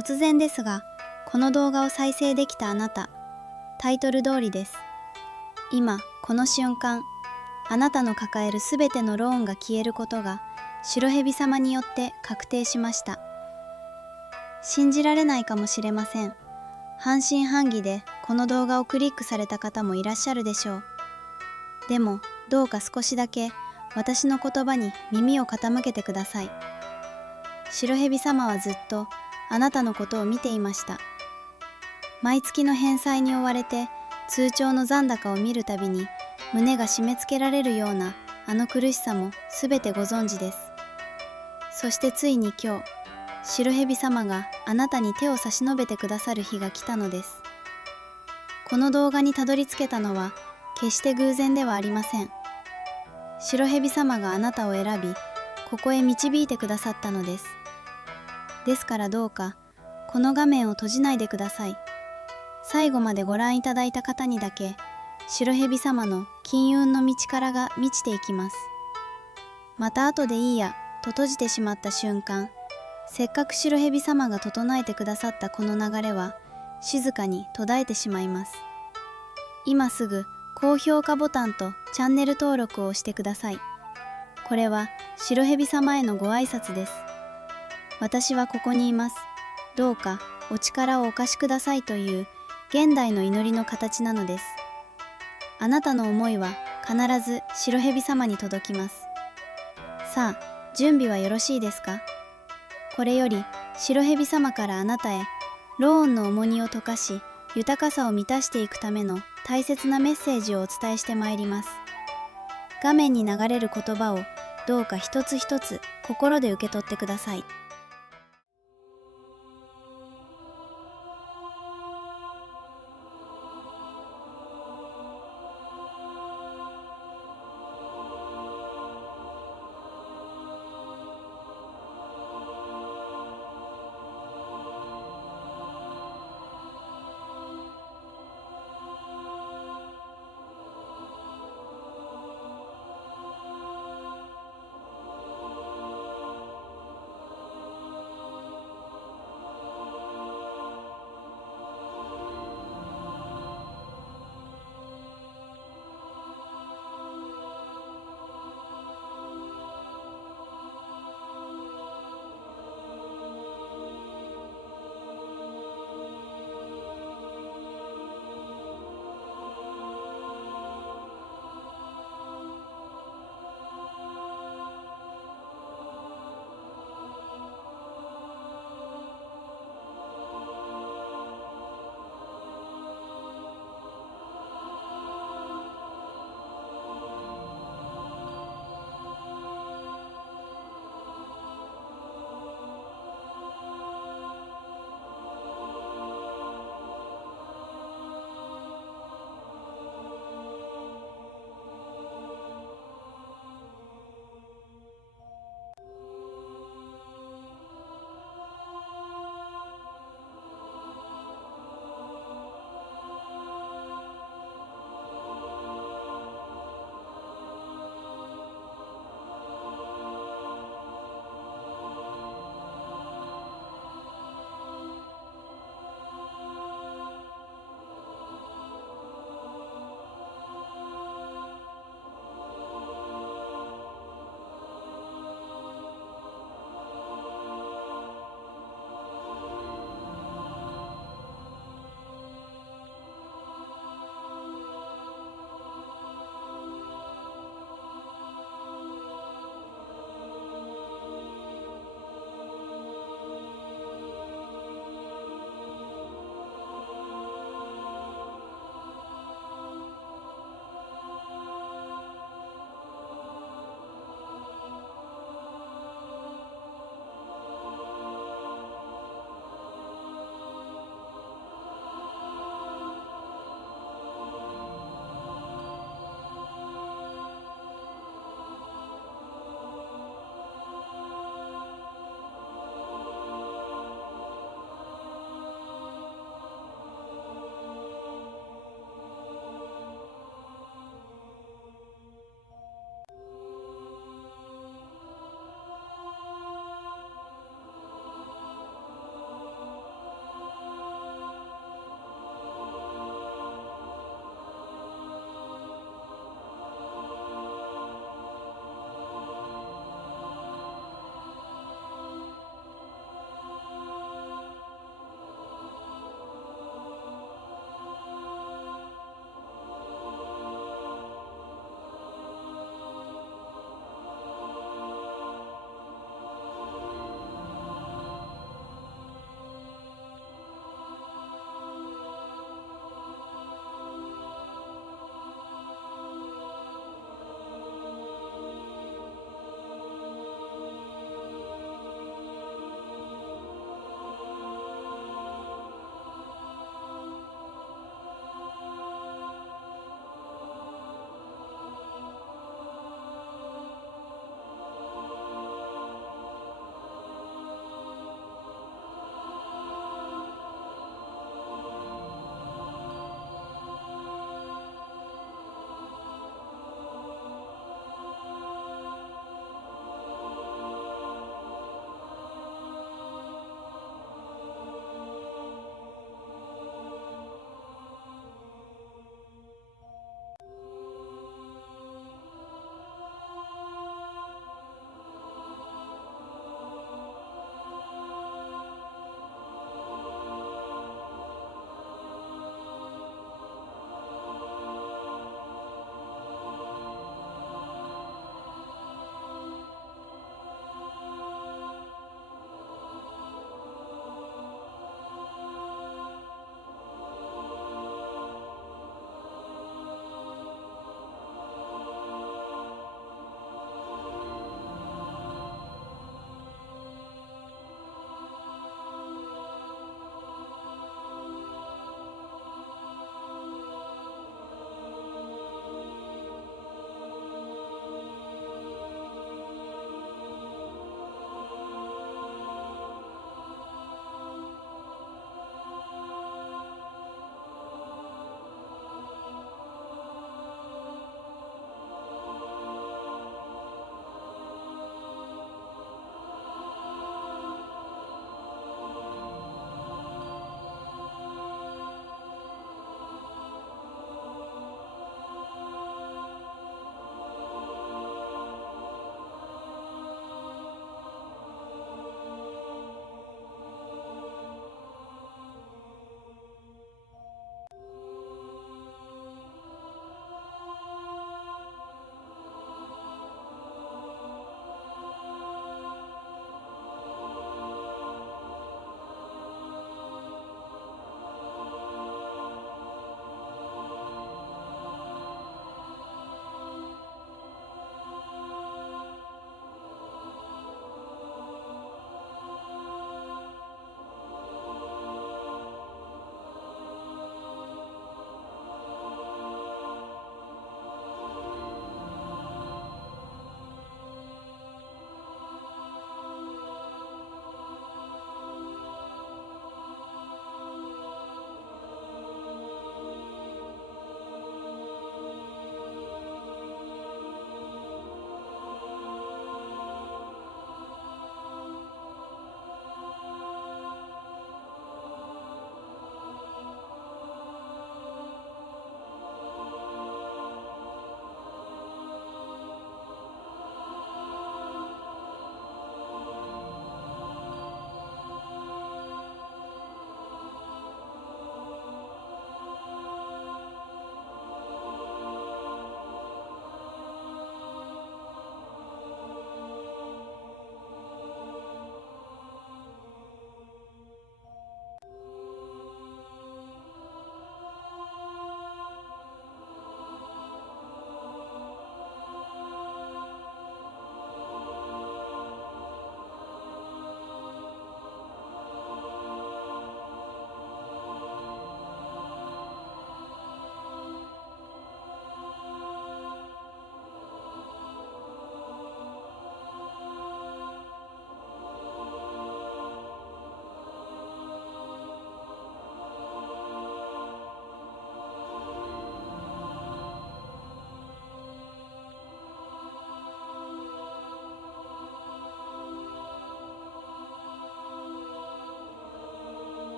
突然ですが、この動画を再生できたあなた、タイトル通りです。今、この瞬間、あなたの抱えるすべてのローンが消えることが、白蛇様によって確定しました。信じられないかもしれません。半信半疑でこの動画をクリックされた方もいらっしゃるでしょう。でも、どうか少しだけ私の言葉に耳を傾けてください。白蛇様はずっとあなたのことを見ていました。毎月の返済に追われて通帳の残高を見るたびに胸が締め付けられるようなあの苦しさもすべてご存知です。そしてついに今日、白蛇様があなたに手を差し伸べてくださる日が来たのです。この動画にたどり着けたのは決して偶然ではありません。白蛇様があなたを選び、ここへ導いてくださったのです。ですからどうか、この画面を閉じないでください。最後までご覧いただいた方にだけ、白蛇様の金運の道からが満ちていきます。また後でいいやと閉じてしまった瞬間、せっかく白蛇様が整えてくださったこの流れは、静かに途絶えてしまいます。今すぐ高評価ボタンとチャンネル登録を押してください。これは白蛇様へのご挨拶です。私はここにいます。どうかお力をお貸しくださいという現代の祈りの形なのです。あなたの思いは必ず白蛇様に届きます。さあ、準備はよろしいですか？これより白蛇様からあなたへローンの重荷を溶かし、豊かさを満たしていくための大切なメッセージをお伝えしてまいります。画面に流れる言葉をどうか一つ一つ心で受け取ってください。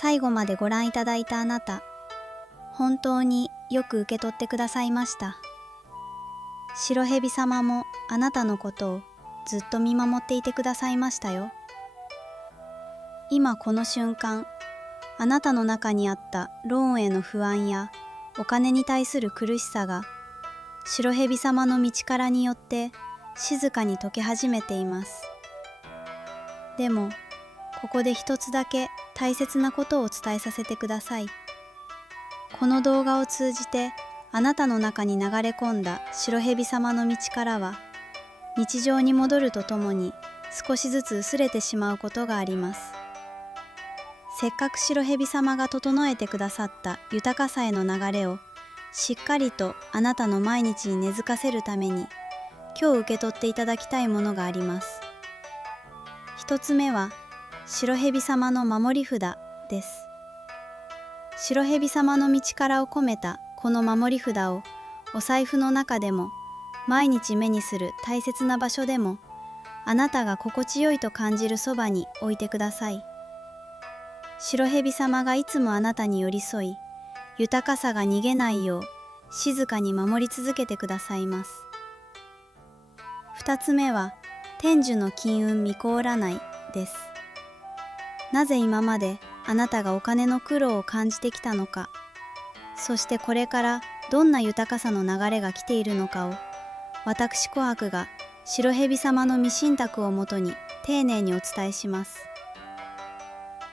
最後までご覧いただいたあなた、本当によく受け取ってくださいました。白蛇様もあなたのことをずっと見守っていてくださいましたよ。今この瞬間、あなたの中にあったローンへの不安やお金に対する苦しさが白蛇様の道からによって静かに解け始めています。でもここで一つだけ大切なことをお伝えさせてください。この動画を通じてあなたの中に流れ込んだ白蛇様の道からは日常に戻るとともに少しずつ薄れてしまうことがあります。せっかく白蛇様が整えてくださった豊かさへの流れをしっかりとあなたの毎日に根付かせるために今日受け取っていただきたいものがあります。一つ目は白蛇様の守り札です。白蛇様の道からを込めたこの守り札をお財布の中でも毎日目にする大切な場所でもあなたが心地よいと感じるそばに置いてください。白蛇様がいつもあなたに寄り添い、豊かさが逃げないよう静かに守り続けてくださいます。二つ目は天寿の金運見凍らないです。なぜ今まであなたがお金の苦労を感じてきたのか、そしてこれからどんな豊かさの流れが来ているのかを私琥珀が白蛇様の未信託をもとに丁寧にお伝えします。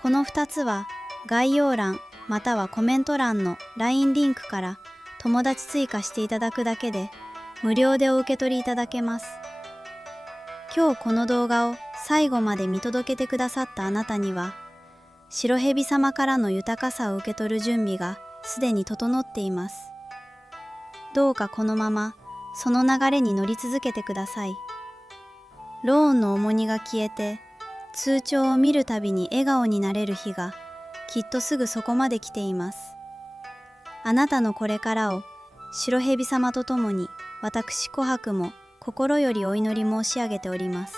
この2つは概要欄またはコメント欄の LINE リンクから友達追加していただくだけで無料でお受け取りいただけます。今日この動画を最後まで見届けてくださったあなたには白蛇様からの豊かさを受け取る準備がすでに整っています。どうかこのままその流れに乗り続けてください。ローンの重荷が消えて通帳を見るたびに笑顔になれる日がきっとすぐそこまで来ています。あなたのこれからを白蛇様とともに私琥珀も心よりお祈り申し上げております。